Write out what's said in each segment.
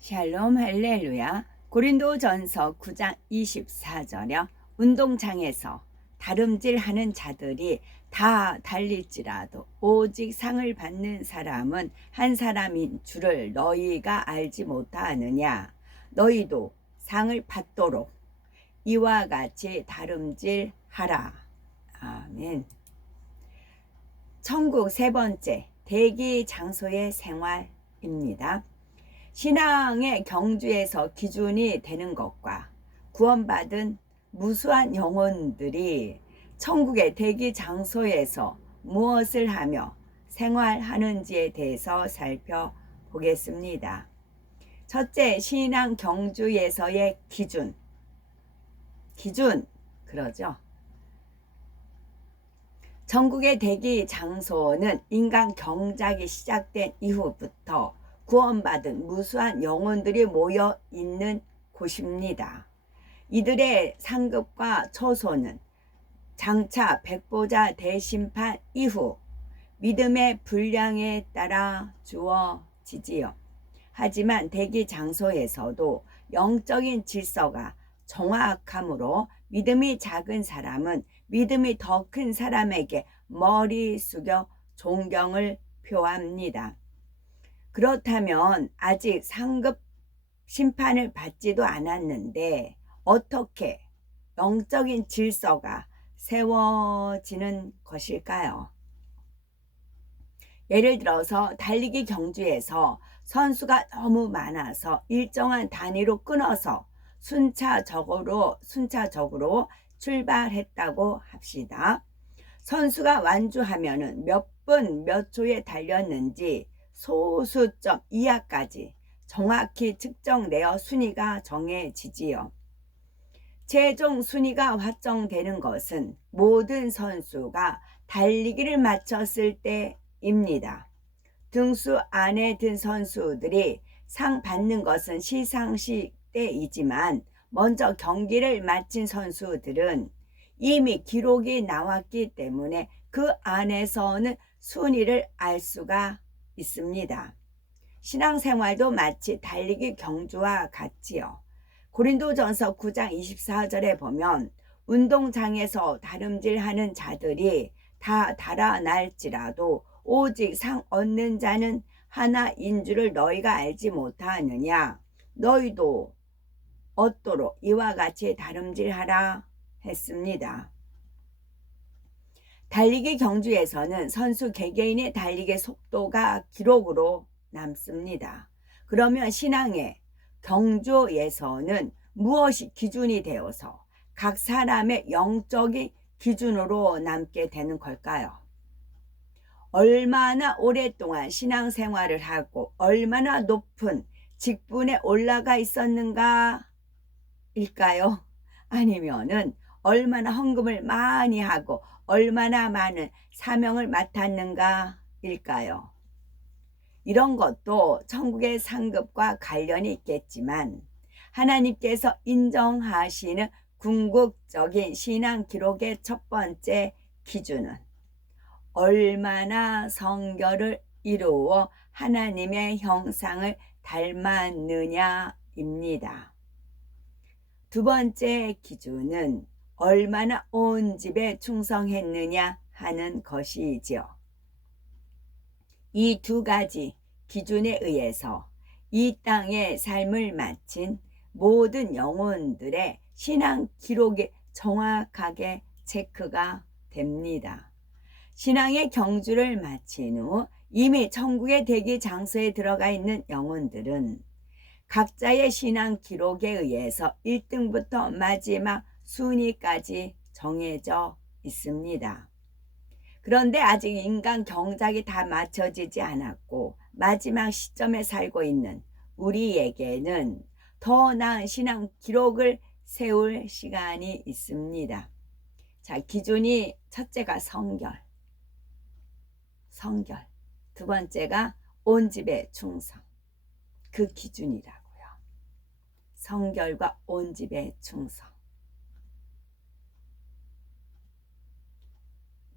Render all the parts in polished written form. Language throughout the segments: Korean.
샬롬 할렐루야. 고린도전서 9장 24절여 운동장에서 다름질하는 자들이 다 달릴지라도 오직 상을 받는 사람은 한 사람인 줄을 너희가 알지 못하느냐. 너희도 상을 받도록 이와 같이 다름질하라. 아멘. 천국 세 번째, 대기 장소의 생활입니다. 신앙의 경주에서 기준이 되는 것과 구원받은 무수한 영혼들이 천국의 대기 장소에서 무엇을 하며 생활하는지에 대해서 살펴보겠습니다. 첫째, 신앙 경주에서의 기준 그러죠. 천국의 대기 장소는 인간 경작이 시작된 이후부터 구원받은 무수한 영혼들이 모여 있는 곳입니다. 이들의 상급과 처소는 장차 백보자 대심판 이후 믿음의 분량에 따라 주어지지요. 하지만 대기 장소에서도 영적인 질서가 정확하므로 믿음이 작은 사람은 믿음이 더 큰 사람에게 머리 숙여 존경을 표합니다. 그렇다면 아직 상급 심판을 받지도 않았는데 어떻게 영적인 질서가 세워지는 것일까요? 예를 들어서 달리기 경주에서 선수가 너무 많아서 일정한 단위로 끊어서 순차적으로 출발했다고 합시다. 선수가 완주하면은 몇 분 몇 초에 달렸는지 소수점 이하까지 정확히 측정되어 순위가 정해지지요. 최종 순위가 확정되는 것은 모든 선수가 달리기를 마쳤을 때입니다. 등수 안에 든 선수들이 상 받는 것은 시상식 때이지만 먼저 경기를 마친 선수들은 이미 기록이 나왔기 때문에 그 안에서는 순위를 알 수가 있습니다. 신앙생활도 마치 달리기 경주와 같지요. 고린도전서 9장 24절에 보면 운동장에서 다름질하는 자들이 다 달아날지라도 오직 상 얻는 자는 하나인 줄을 너희가 알지 못하느냐. 너희도 얻도록 이와 같이 다름질하라 했습니다. 달리기 경주에서는 선수 개개인의 달리기 속도가 기록으로 남습니다. 그러면 신앙의 경주에서는 무엇이 기준이 되어서 각 사람의 영적인 기준으로 남게 되는 걸까요? 얼마나 오랫동안 신앙생활을 하고 얼마나 높은 직분에 올라가 있었는가 일까요? 아니면은 얼마나 헌금을 많이 하고 얼마나 많은 사명을 맡았는가 일까요? 이런 것도 천국의 상급과 관련이 있겠지만 하나님께서 인정하시는 궁극적인 신앙 기록의 첫 번째 기준은 얼마나 성결을 이루어 하나님의 형상을 닮았느냐입니다. 두 번째 기준은 얼마나 온 집에 충성했느냐 하는 것이지요. 이 두 가지 기준에 의해서 이 땅의 삶을 마친 모든 영혼들의 신앙 기록이 정확하게 체크가 됩니다. 신앙의 경주를 마친 후 이미 천국의 대기 장소에 들어가 있는 영혼들은 각자의 신앙 기록에 의해서 1등부터 마지막 순위까지 정해져 있습니다. 그런데 아직 인간 경작이 다 맞춰지지 않았고 마지막 시점에 살고 있는 우리에게는 더 나은 신앙 기록을 세울 시간이 있습니다. 자, 기준이 첫째가 성결. 두 번째가 온 집의 충성. 그 기준이라고요. 성결과 온 집의 충성.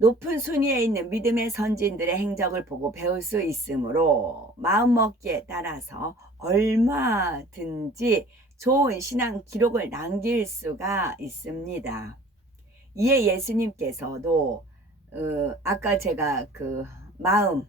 높은 순위에 있는 믿음의 선진들의 행적을 보고 배울 수 있으므로 마음먹기에 따라서 얼마든지 좋은 신앙 기록을 남길 수가 있습니다. 이에 예수님께서도 아까 제가 그 마음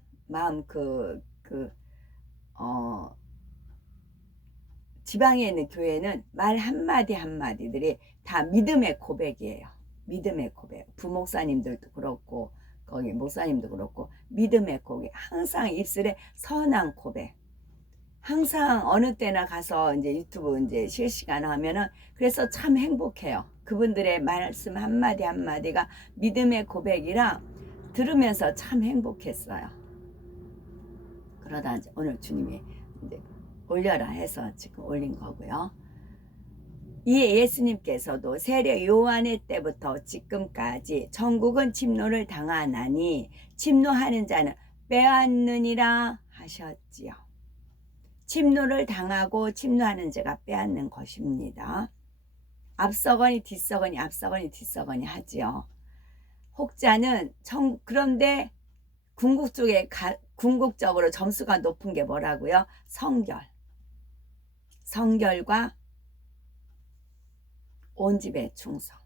지방에 있는 교회는 말 한마디 한마디들이 다 믿음의 고백이에요. 믿음의 고백. 부목사님들도 그렇고 거기 목사님도 그렇고 믿음의 고백. 항상 입술에 선한 고백. 항상 어느 때나 가서 이제 유튜브 이제 실시간 하면은 그래서 참 행복해요. 그분들의 말씀 한마디 한마디가 믿음의 고백이라 들으면서 참 행복했어요. 그러다 이제 오늘 주님이 이제 올려라 해서 지금 올린 거고요. 이에 예수님께서도 세례 요한의 때부터 지금까지 천국은 침노를 당하나니 침노하는 자는 빼앗느니라 하셨지요. 침노를 당하고 침노하는 자가 빼앗는 것입니다. 앞서거니 뒤서거니 앞서거니 뒤서거니 하지요. 혹자는 그런데 궁극적으로 점수가 높은 게 뭐라고요? 성결과 온 집의 충성.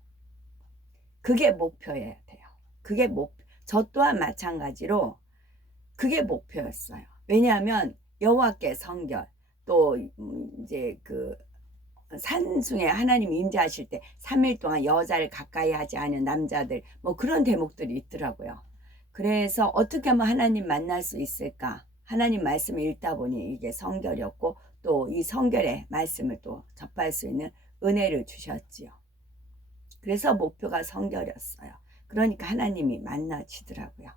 그게 목표여야 돼요. 저 또한 마찬가지로 그게 목표였어요. 왜냐하면 여호와께 성결, 또 이제 그 산중에 하나님이 임재하실 때 3일 동안 여자를 가까이 하지 않은 남자들, 뭐 그런 대목들이 있더라고요. 그래서 어떻게 하면 하나님 만날 수 있을까? 하나님 말씀을 읽다 보니 이게 성결이었고, 또 이 성결의 말씀을 또 접할 수 있는 은혜를 주셨지요. 그래서 목표가 성결이었어요. 그러니까 하나님이 만나시더라고요.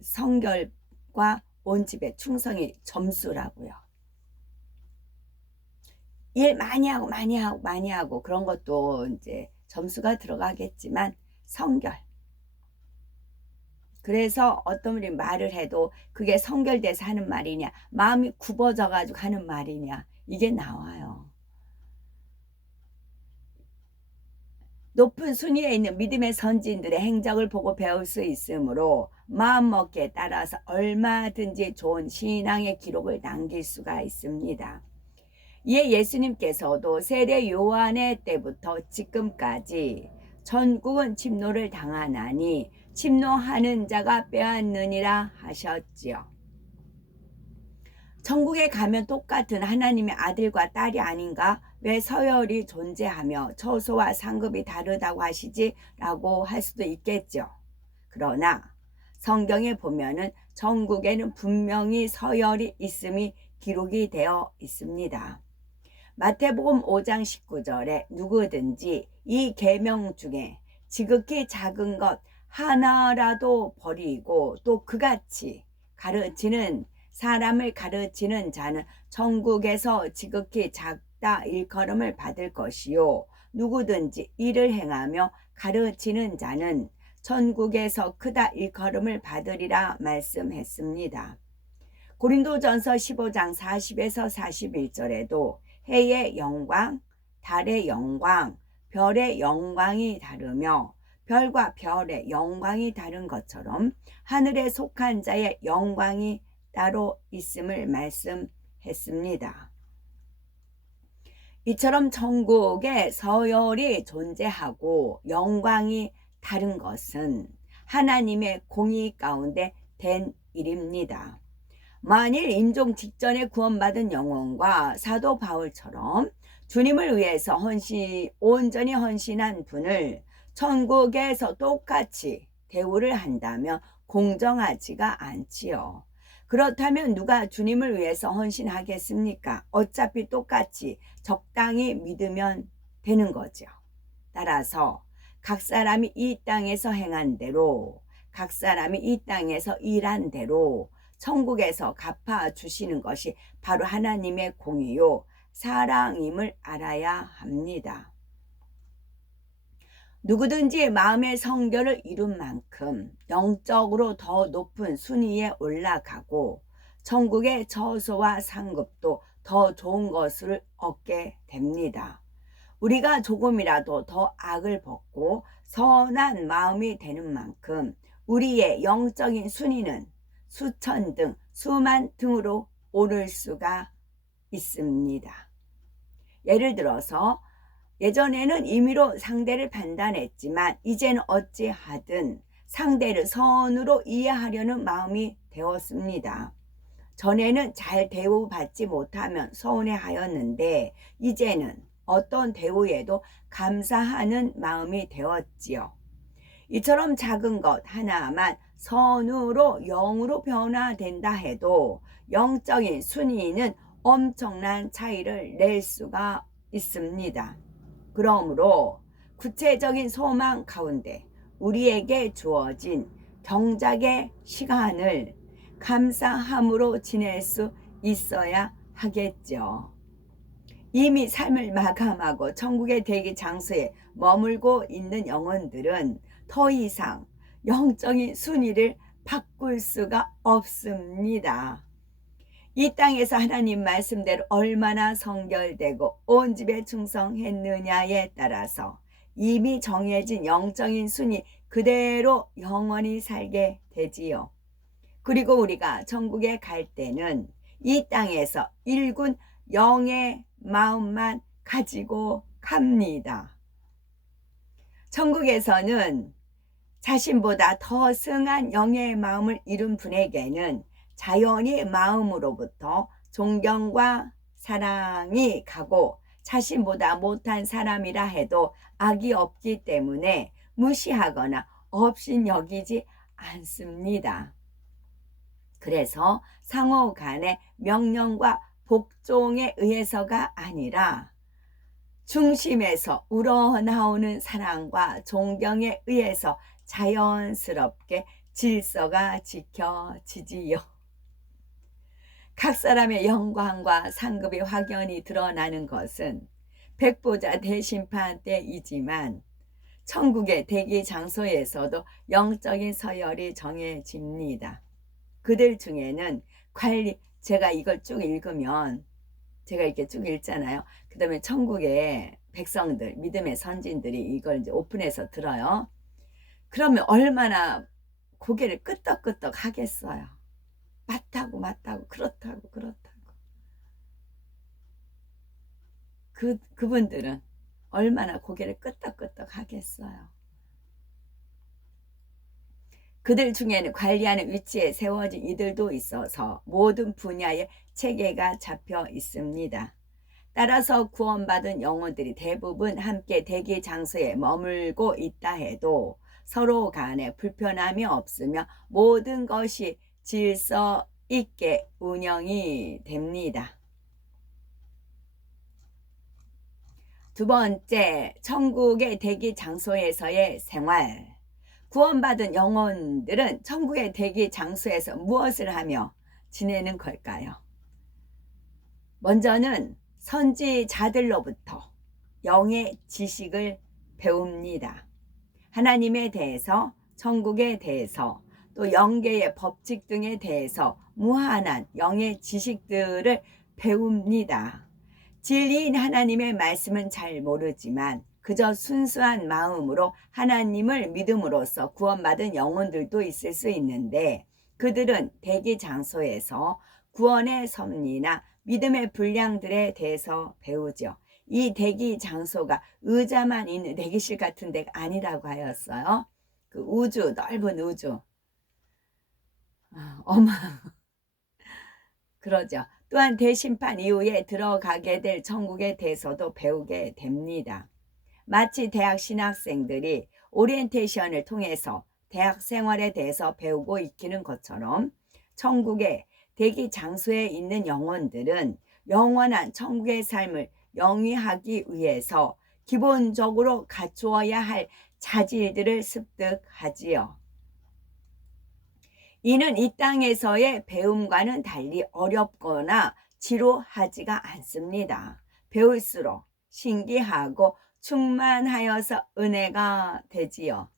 성결과 온 집의 충성이 점수라고요. 일 많이 하고 그런 것도 이제 점수가 들어가겠지만 성결. 그래서 어떤 분이 말을 해도 그게 성결돼서 하는 말이냐, 마음이 굽어져 가지고 하는 말이냐, 이게 나와요. 높은 순위에 있는 믿음의 선진들의 행적을 보고 배울 수 있으므로 마음먹기에 따라서 얼마든지 좋은 신앙의 기록을 남길 수가 있습니다. 이에 예수님께서도 세례 요한의 때부터 지금까지 천국은 침노를 당하나니 침노하는 자가 빼앗느니라 하셨지요. 천국에 가면 똑같은 하나님의 아들과 딸이 아닌가? 왜 서열이 존재하며 처소와 상급이 다르다고 하시지? 라고 할 수도 있겠죠. 그러나 성경에 보면은 천국에는 분명히 서열이 있음이 기록이 되어 있습니다. 마태복음 5장 19절에 누구든지 이 계명 중에 지극히 작은 것 하나라도 버리고 또 그같이 가르치는 사람을 가르치는 자는 천국에서 지극히 작다 일컬음을 받을 것이요 누구든지 이를 행하며 가르치는 자는 천국에서 크다 일컬음을 받으리라 말씀했습니다. 고린도전서 15장 40에서 41절에도 해의 영광, 달의 영광, 별의 영광이 다르며 별과 별의 영광이 다른 것처럼 하늘에 속한 자의 영광이 따로 있음을 말씀했습니다. 이처럼 천국에 서열이 존재하고 영광이 다른 것은 하나님의 공의 가운데 된 일입니다. 만일 임종 직전에 구원받은 영혼과 사도 바울처럼 주님을 위해서 온전히 헌신한 분을 천국에서 똑같이 대우를 한다면 공정하지가 않지요. 그렇다면 누가 주님을 위해서 헌신하겠습니까? 어차피 똑같이 적당히 믿으면 되는 거죠. 따라서 각 사람이 이 땅에서 행한 대로, 각 사람이 이 땅에서 일한 대로 천국에서 갚아주시는 것이 바로 하나님의 공의요 사랑임을 알아야 합니다. 누구든지 마음의 성결을 이룬 만큼 영적으로 더 높은 순위에 올라가고 천국의 처소와 상급도 더 좋은 것을 얻게 됩니다. 우리가 조금이라도 더 악을 벗고 선한 마음이 되는 만큼 우리의 영적인 순위는 수천 등 수만 등으로 오를 수가 있습니다. 예를 들어서 예전에는 임의로 상대를 판단했지만 이제는 어찌하든 상대를 선으로 이해하려는 마음이 되었습니다. 전에는 잘 대우받지 못하면 서운해하였는데 이제는 어떤 대우에도 감사하는 마음이 되었지요. 이처럼 작은 것 하나만 선으로 영으로 변화된다 해도 영적인 순위는 엄청난 차이를 낼 수가 있습니다. 그러므로 구체적인 소망 가운데 우리에게 주어진 경작의 시간을 감사함으로 지낼 수 있어야 하겠죠. 이미 삶을 마감하고 천국의 대기 장소에 머물고 있는 영혼들은 더 이상 영적인 순위를 바꿀 수가 없습니다. 이 땅에서 하나님 말씀대로 얼마나 성결되고 온 집에 충성했느냐에 따라서 이미 정해진 영적인 순위 그대로 영원히 살게 되지요. 그리고 우리가 천국에 갈 때는 이 땅에서 일군 영의 마음만 가지고 갑니다. 천국에서는 자신보다 더 승한 영의 마음을 이룬 분에게는 자연히 마음으로부터 존경과 사랑이 가고 자신보다 못한 사람이라 해도 악이 없기 때문에 무시하거나 업신여기지 않습니다. 그래서 상호 간의 명령과 복종에 의해서가 아니라 중심에서 우러나오는 사랑과 존경에 의해서 자연스럽게 질서가 지켜지지요. 각 사람의 영광과 상급이 확연히 드러나는 것은 백보자 대심판 때이지만 천국의 대기 장소에서도 영적인 서열이 정해집니다. 그들 중에는 제가 이걸 쭉 읽으면 제가 이렇게 쭉 읽잖아요. 그 다음에 천국의 백성들, 믿음의 선진들이 이걸 이제 오픈해서 들어요. 그러면 얼마나 고개를 끄덕끄덕 하겠어요. 맞다고 그렇다고 그분들은 얼마나 고개를 끄덕끄덕 하겠어요. 그들 중에는 관리하는 위치에 세워진 이들도 있어서 모든 분야의 체계가 잡혀 있습니다. 따라서 구원받은 영혼들이 대부분 함께 대기 장소에 머물고 있다 해도 서로 간에 불편함이 없으며 모든 것이 질서 있게 운영이 됩니다. 두 번째, 천국의 대기 장소에서의 생활. 구원받은 영혼들은 천국의 대기 장소에서 무엇을 하며 지내는 걸까요? 먼저는 선지자들로부터 영의 지식을 배웁니다. 하나님에 대해서, 천국에 대해서, 또 영계의 법칙 등에 대해서 무한한 영의 지식들을 배웁니다. 진리인 하나님의 말씀은 잘 모르지만 그저 순수한 마음으로 하나님을 믿음으로써 구원받은 영혼들도 있을 수 있는데 그들은 대기 장소에서 구원의 섭리나 믿음의 분량들에 대해서 배우죠. 이 대기 장소가 의자만 있는 대기실 같은 데가 아니라고 하였어요. 그 우주, 넓은 우주. 그러죠. 또한 대심판 이후에 들어가게 될 천국에 대해서도 배우게 됩니다. 마치 대학 신학생들이 오리엔테이션을 통해서 대학 생활에 대해서 배우고 익히는 것처럼 천국의 대기 장소에 있는 영혼들은 영원한 천국의 삶을 영위하기 위해서 기본적으로 갖추어야 할 자질들을 습득하지요. 이는 이 땅에서의 배움과는 달리 어렵거나 지루하지가 않습니다. 배울수록 신기하고 충만하여서 은혜가 되지요.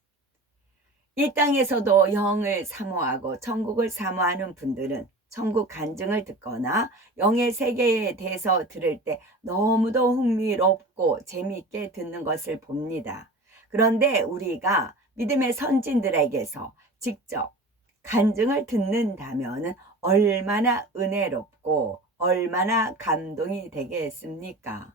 이 땅에서도 영을 사모하고 천국을 사모하는 분들은 천국 간증을 듣거나 영의 세계에 대해서 들을 때 너무도 흥미롭고 재미있게 듣는 것을 봅니다. 그런데 우리가 믿음의 선진들에게서 직접 간증을 듣는다면 얼마나 은혜롭고 얼마나 감동이 되겠습니까?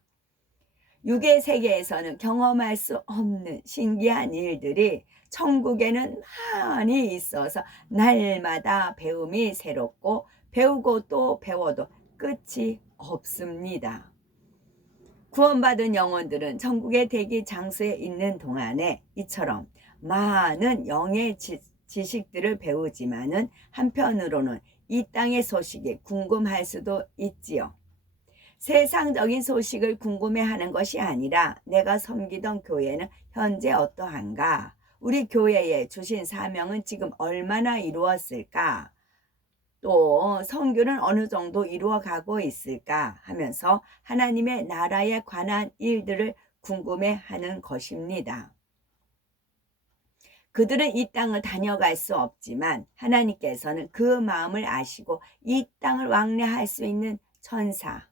육의 세계에서는 경험할 수 없는 신기한 일들이 천국에는 많이 있어서 날마다 배움이 새롭고 배우고 또 배워도 끝이 없습니다. 구원받은 영혼들은 천국의 대기 장소에 있는 동안에 이처럼 많은 영의 지식들을 배우지만은 한편으로는 이 땅의 소식이 궁금할 수도 있지요. 세상적인 소식을 궁금해하는 것이 아니라 내가 섬기던 교회는 현재 어떠한가? 우리 교회에 주신 사명은 지금 얼마나 이루었을까? 또 선교는 어느 정도 이루어가고 있을까 하면서 하나님의 나라에 관한 일들을 궁금해하는 것입니다. 그들은 이 땅을 다녀갈 수 없지만 하나님께서는 그 마음을 아시고 이 땅을 왕래할 수 있는 천사들과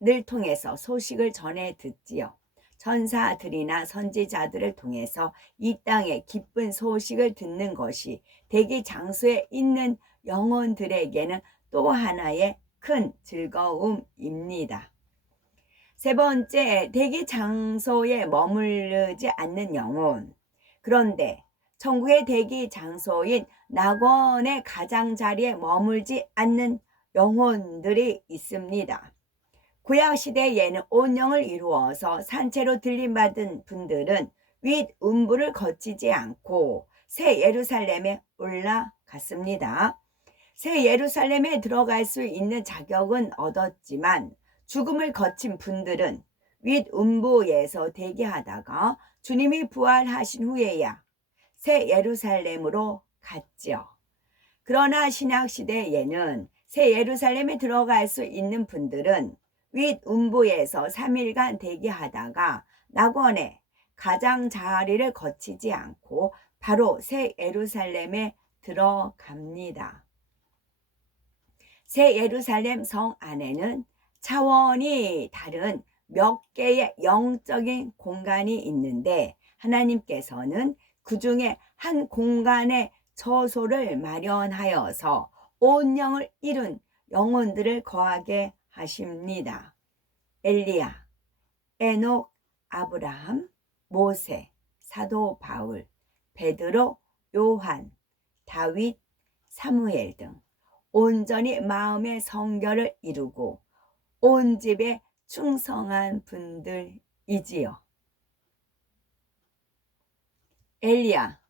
늘 통해서 소식을 전해 듣지요. 천사들이나 선지자들을 통해서 이 땅의 기쁜 소식을 듣는 것이 대기 장소에 있는 영혼들에게는 또 하나의 큰 즐거움입니다. 세 번째, 대기 장소에 머무르지 않는 영혼. 그런데 천국의 대기 장소인 낙원의 가장자리에 머물지 않는 영혼들이 있습니다. 구약시대에는 온영을 이루어서 산채로 들림받은 분들은 윗 음부를 거치지 않고 새 예루살렘에 올라갔습니다. 새 예루살렘에 들어갈 수 있는 자격은 얻었지만 죽음을 거친 분들은 윗 음부에서 대기하다가 주님이 부활하신 후에야 새 예루살렘으로 갔지요. 그러나 신약시대에는 새 예루살렘에 들어갈 수 있는 분들은 윗 음부에서 3일간 대기하다가 낙원의 가장자리를 거치지 않고 바로 새 예루살렘에 들어갑니다. 새 예루살렘 성 안에는 차원이 다른 몇 개의 영적인 공간이 있는데 하나님께서는 그 중에 한 공간에 처소를 마련하여서 온 영을 이룬 영혼들을 거하게 하십니다. 엘리야, 에녹, 아브라함, 모세, 사도 바울, 베드로, 요한, 다윗, 사무엘 등 온전히 마음의 성결을 이루고 온 집에 충성한 분들이지요. 엘리야,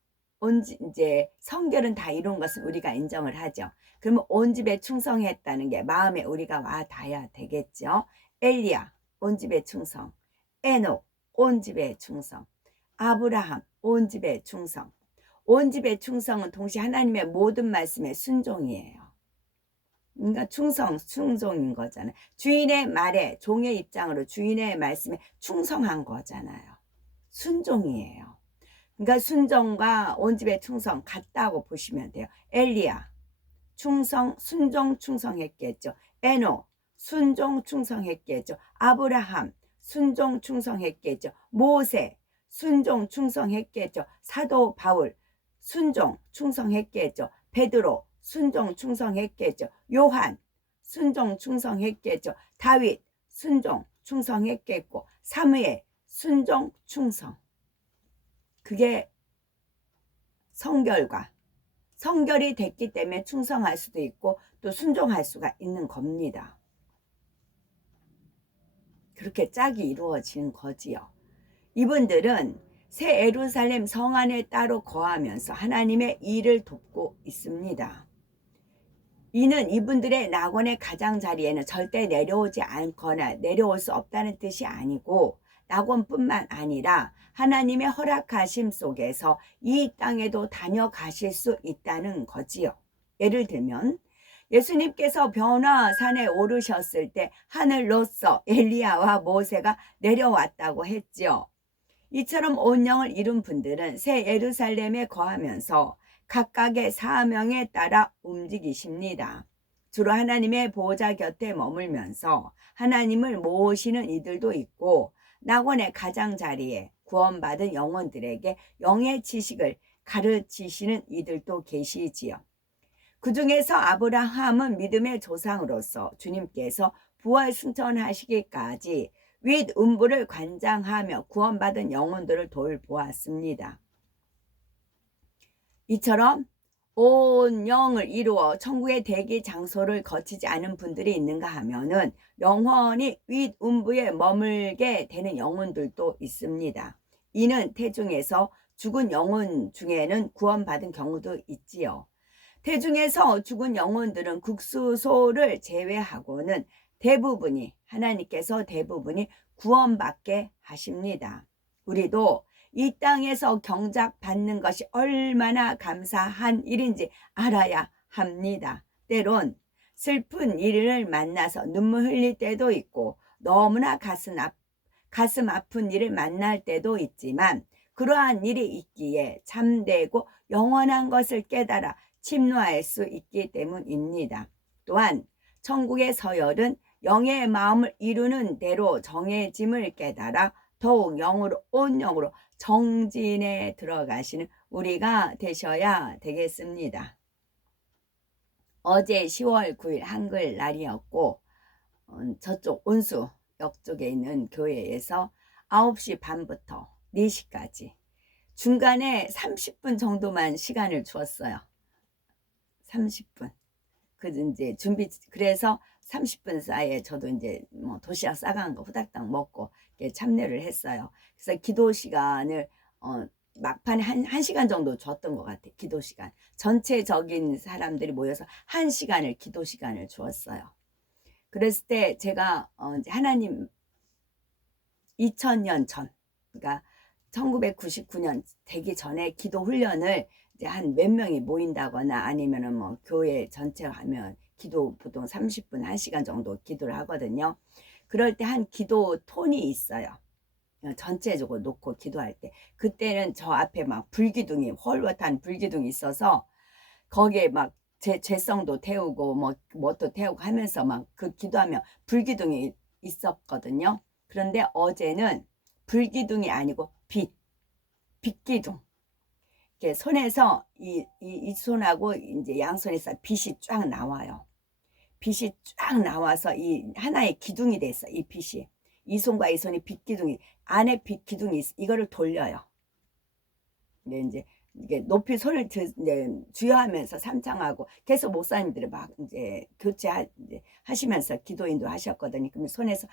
이제 성결은 다 이룬 것은 우리가 인정을 하죠. 그러면 온 집에 충성했다는 게 마음에 우리가 와 닿아야 되겠죠. 엘리야, 온 집에 충성. 에녹, 온 집에 충성. 아브라함, 온 집에 충성. 온 집에 충성은 동시에 하나님의 모든 말씀에 순종이에요. 그러니까 충성인 거잖아요. 주인의 말에, 종의 입장으로 주인의 말씀에 충성한 거잖아요. 순종이에요. 그러니까 순종과 온 집의 충성 같다고 보시면 돼요. 엘리야, 순종 충성했겠죠. 에녹, 순종 충성했겠죠. 아브라함, 순종 충성했겠죠. 모세, 순종 충성했겠죠. 사도 바울, 순종 충성했겠죠. 베드로, 순종 충성했겠죠. 요한, 순종 충성했겠죠. 다윗, 순종 충성했겠고, 사무엘, 순종 충성. 그게 성결이 됐기 때문에 충성할 수도 있고 또 순종할 수가 있는 겁니다. 그렇게 짝이 이루어지는 거지요. 이분들은 새 예루살렘 성 안에 따로 거하면서 하나님의 일을 돕고 있습니다. 이는 이분들의 낙원의 가장자리에는 절대 내려오지 않거나 내려올 수 없다는 뜻이 아니고 낙원뿐만 아니라 하나님의 허락하심 속에서 이 땅에도 다녀가실 수 있다는 거지요. 예를 들면 예수님께서 변화산에 오르셨을 때 하늘로서 엘리야와 모세가 내려왔다고 했지요. 이처럼 온 영을 이룬 분들은 새 예루살렘에 거하면서 각각의 사명에 따라 움직이십니다. 주로 하나님의 보호자 곁에 머물면서 하나님을 모시는 이들도 있고 낙원의 가장자리에 구원받은 영혼들에게 영의 지식을 가르치시는 이들도 계시지요. 그 중에서 아브라함은 믿음의 조상으로서 주님께서 부활 승천하시기까지 윗음부를 관장하며 구원받은 영혼들을 돌보았습니다. 이처럼 온 영을 이루어 천국의 대기 장소를 거치지 않은 분들이 있는가 하면은 영원히 윗음부에 머물게 되는 영혼들도 있습니다. 이는 태중에서 죽은 영혼 중에는 구원받은 경우도 있지요. 태중에서 죽은 영혼들은 국수소를 제외하고는 하나님께서 대부분이 구원받게 하십니다. 우리도 이 땅에서 경작받는 것이 얼마나 감사한 일인지 알아야 합니다. 때론 슬픈 일을 만나서 눈물 흘릴 때도 있고 너무나 가슴 아픈 일을 만날 때도 있지만 그러한 일이 있기에 참되고 영원한 것을 깨달아 침노할 수 있기 때문입니다. 또한 천국의 서열은 영의 마음을 이루는 대로 정해짐을 깨달아 더욱 영으로 온 영으로 정진에 들어가시는 우리가 되셔야 되겠습니다. 어제 10월 9일 한글날이었고 저쪽 온수역 쪽에 있는 교회에서 9시 반부터 4시까지 중간에 30분 정도만 시간을 주었어요. 30분. 그래서 30분 사이에 저도 이제 뭐 도시락 싸간 거 후닥닥 먹고 참여를 했어요. 그래서 기도 시간을 막판에 한 시간 정도 줬던 것 같아요. 기도 시간. 전체적인 사람들이 모여서 1시간을 기도 시간을 주었어요. 그랬을 때 제가 이제 하나님 2000년 전, 그러니까 1999년 되기 전에 기도 훈련을 이제 한 몇 명이 모인다거나 아니면은 뭐 교회 전체 하면 기도 보통 30분 1시간 정도 기도를 하거든요. 그럴 때 한 기도 톤이 있어요. 전체적으로 놓고 기도할 때 그때는 저 앞에 막 불기둥이 헐벗한 불기둥이 있어서 거기에 막 제성도 태우고 뭣도 태우고 하면서 막 그 기도하면 불기둥이 있었거든요. 그런데 어제는 불기둥이 아니고 빛기둥. 이렇게 손에서 이 손하고 이제 양손에서 빛이 쫙 나와요. 빛이 쫙 나와서 이 하나의 기둥이 됐어. 이 빛이. 이 손과 이 손이 빛기둥이 안에 빛기둥이 있어. 이거를 돌려요. 이제 이게 높이 손을 이제 주여하면서 삼창하고 계속 목사님들이 막 이제 교체하시면서 기도 인도 하셨거든요. 그러면 손에서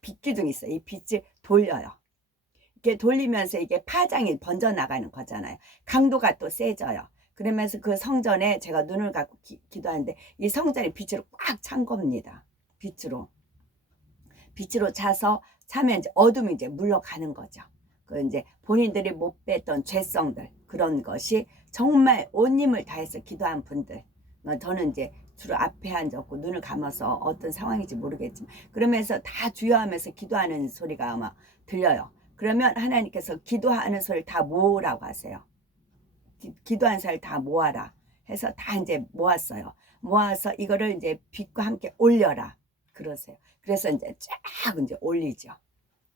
빛기둥이 있어요. 이 빛을 돌려요. 이렇게 돌리면서 이게 파장이 번져 나가는 거잖아요. 강도가 또 세져요. 그러면서 그 성전에 제가 눈을 감고 기도하는데 이 성전이 빛으로 꽉 찬 겁니다. 빛으로 차면 이제 어둠이 이제 물러가는 거죠. 그 이제 본인들이 못 뺐던 죄성들 그런 것이 정말 온 힘을 다해서 기도한 분들. 저는 이제 주로 앞에 앉았고 눈을 감아서 어떤 상황인지 모르겠지만 그러면서 다 주여하면서 기도하는 소리가 아마 들려요. 그러면 하나님께서 기도하는 소리를 다 모으라고 하세요. 기도한 사람을 다 모아라 해서 다 이제 모았어요. 모아서 이거를 이제 빛과 함께 올려라 그러세요. 그래서 이제 쫙 이제 올리죠.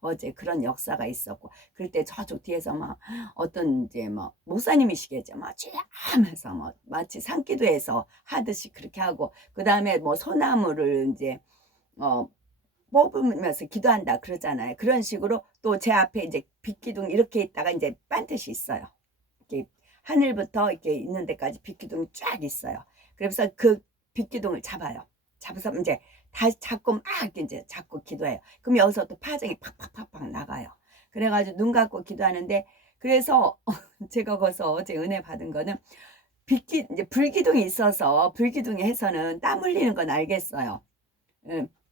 어제 그런 역사가 있었고 그럴 때 저쪽 뒤에서 막 어떤 이제 막 목사님이시겠죠. 막 쥐하면서 막 마치 산기도에서 하듯이 그렇게 하고 그 다음에 뭐 소나무를 이제 뽑으면서 기도한다 그러잖아요. 그런 식으로 또 제 앞에 이제 빛기둥 이렇게 있다가 이제 반드시 있어요. 이렇게 하늘부터 이렇게 있는 데까지 빛기둥이 쫙 있어요. 그래서 그 빛기둥을 잡아요. 잡아서 이제 다시 잡고 막 이제 잡고 기도해요. 그럼 여기서 또 파장이 팍팍팍팍 나가요. 그래가지고 눈 감고 기도하는데 그래서 제가 거기서 어제 은혜 받은 거는 이제 불기둥이 있어서 불기둥에 해서는 땀 흘리는 건 알겠어요.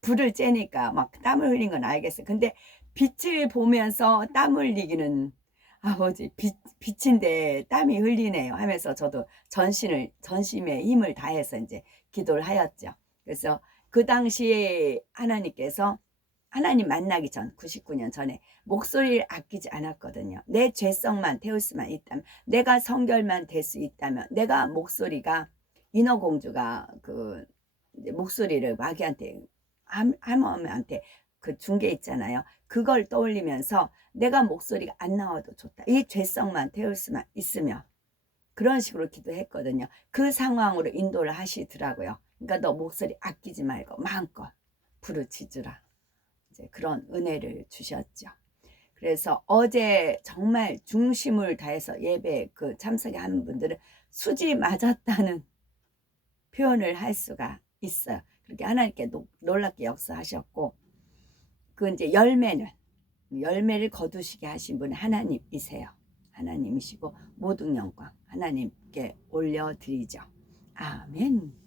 불을 쬐니까 막 땀을 흘린 건 알겠어요. 근데 빛을 보면서 땀 흘리기는 아버지 빛인데 땀이 흘리네요 하면서 저도 전심의 힘을 다해서 이제 기도를 하였죠. 그래서 그 당시에 하나님 만나기 전 99년 전에 목소리를 아끼지 않았거든요. 내 죄성만 태울 수만 있다면 내가 성결만 될 수 있다면 내가 목소리가 인어공주가 그 목소리를 마귀한테 할머니한테 그 중계 있잖아요. 그걸 떠올리면서 내가 목소리가 안 나와도 좋다. 이 죄성만 태울 수만 있으면 그런 식으로 기도했거든요. 그 상황으로 인도를 하시더라고요. 그러니까 너 목소리 아끼지 말고 마음껏 부르짖으라. 이제 그런 은혜를 주셨죠. 그래서 어제 정말 중심을 다해서 예배 그 참석에 한 분들은 수지 맞았다는 표현을 할 수가 있어요. 그렇게 하나님께 놀랍게 역사하셨고, 그 이제 열매를 거두시게 하신 분은 하나님이세요. 하나님이시고 모든 영광 하나님께 올려드리죠. 아멘.